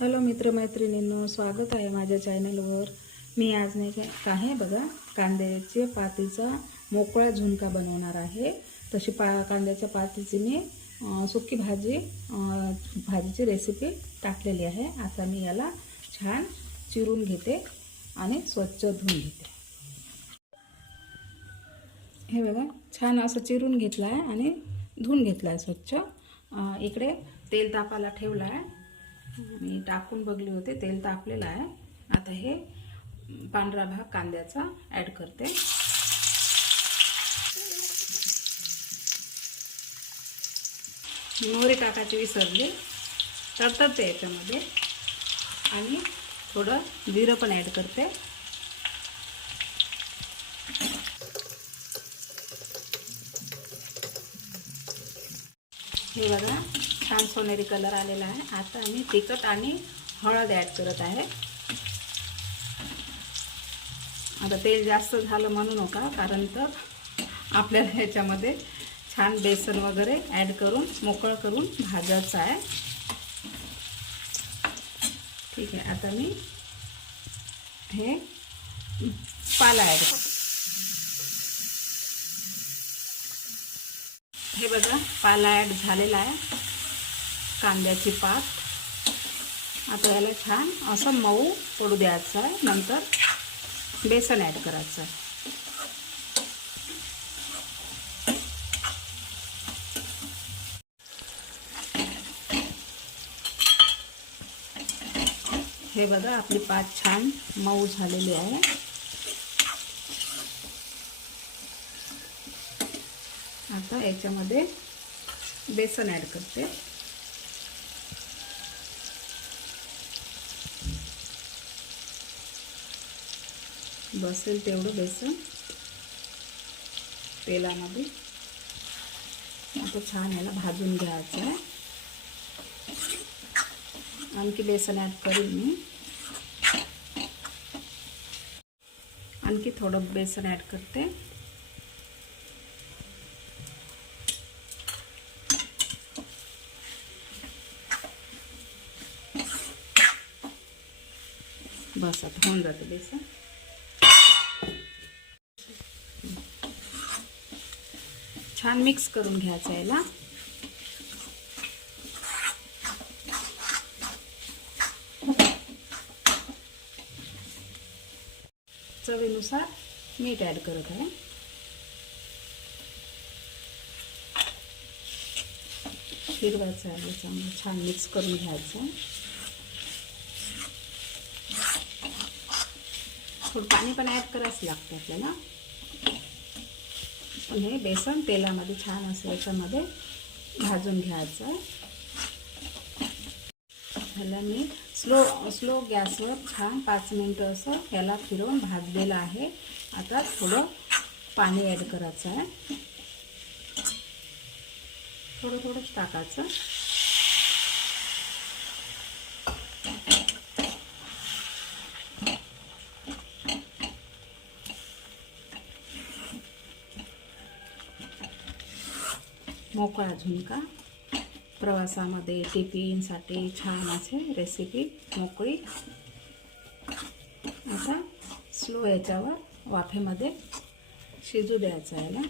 Hello मित्रमैत्रिणींनो स्वागत आहे माझ्या चॅनलवर. मी आज नाही काय आहे बघा कांद्याचे पातीचा मोकळा झुणका बनवणार आहे. तशी पा कांद्याच्या पातीची मी सुकी भाजी भाजीची रेसिपी टाकलेली आहे. आता मी याला छान चिरून घेते आणि स्वच्छ धुवून घेते. हे बघा छान असं चिरून घेतलं आहे आणि धुवून घेतलं आहे स्वच्छ इकडे तेल तापाला ठेवलं आहे मी टाकून बघले होते तेल तापलेलं आहे. आता हे पांढरा भाग कांद्याचा ॲड करते. मोहरी टाकायची विसरली. तडतडते याच्यामध्ये. आणि थोडं जिरं पण ॲड करते. हे बघा. छान सोनेरी कलर आलेला आहे. आता मी तिखट आणि हळद ॲड करत आहे. आता तेल जास्त झालं म्हणू नका कारण तर आपल्याला ह्याच्यामध्ये छान बेसन वगैरे ॲड करून मोकळं करून भाजायचं आहे. ठीक आहे आता मी हे पाला ॲड करते. हे बघा पाला ॲड झालेला आहे. कांद्याची पात. आता याला छान असं मऊ पडू द्यायचं आहे. नंतर बेसन ॲड करायचं आहे. हे बघा आपली पात छान मऊ झालेली आहे. आता याच्यामध्ये बेसन ॲड करते. बसेल तेवढं बेसन. तेलामध्ये. आता छान याला भाजून घ्यायचं आहे. आणखी बेसन ॲड करीन मी. आणखी थोडं बेसन ॲड करते. बस आता होऊन जाते बेसन. छान मिक्स करून घ्यायचं याला. चवीनुसार मीठ ॲड करत आहे. फिरवायचं आहे चांगलं छान मिक्स करून घ्यायचं थोडं पाणी पण ॲड करायचं लागतं आपल्याला. पण हे बेसन तेलामध्ये छान असं याच्यामध्ये भाजून घ्यायचं. ह्याला मी स्लो स्लो गॅसवर छान पाच मिनटं असं ह्याला फिरवून भाजलेलं आहे. आता थोडं पाणी ॲड करायचं आहे. थोडं थोडंच टाकायचं. मोकळा झुणका. प्रवासामध्ये टिफिनसाठी छान असे रेसिपी मोकळी. आता स्लो याच्यावर वाफेमध्ये शिजू द्यायचं याला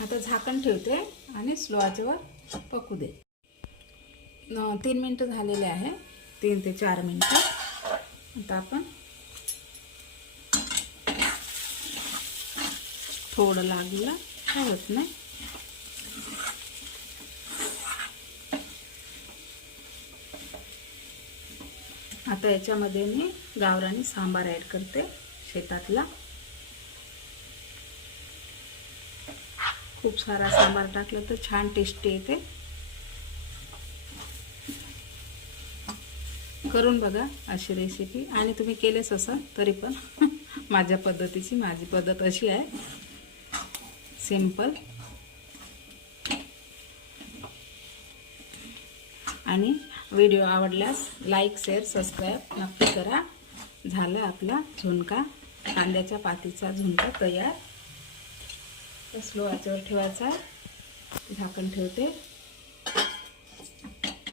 आता झाकण ठेवते आणि स्लो याच्यावर पकू दे. तीन मिनटं झालेले आहे. तीन ते चार मिनटं. आता आपण थोडं लागलं काय होत नाही. आता याच्यामध्ये मी गावरानी सांबार ॲड करते शेतातला. खूप सारा सांबार टाकलं तर छान टेस्टी येते. करून बघा अशी रेसिपी आणि तुम्ही केलेच असं तरी पण माझ्या पद्धतीची माझी पद्धत अशी आहे. सिंपल आणि व्हिडिओ आवडल्यास लाईक शेअर सबस्क्राईब नक्की करा. झालं आपला झुणका. कांद्याच्या पातीचा झुणका तयार. स्लो आचेवर ठेवायचा. झाकण ठेवते.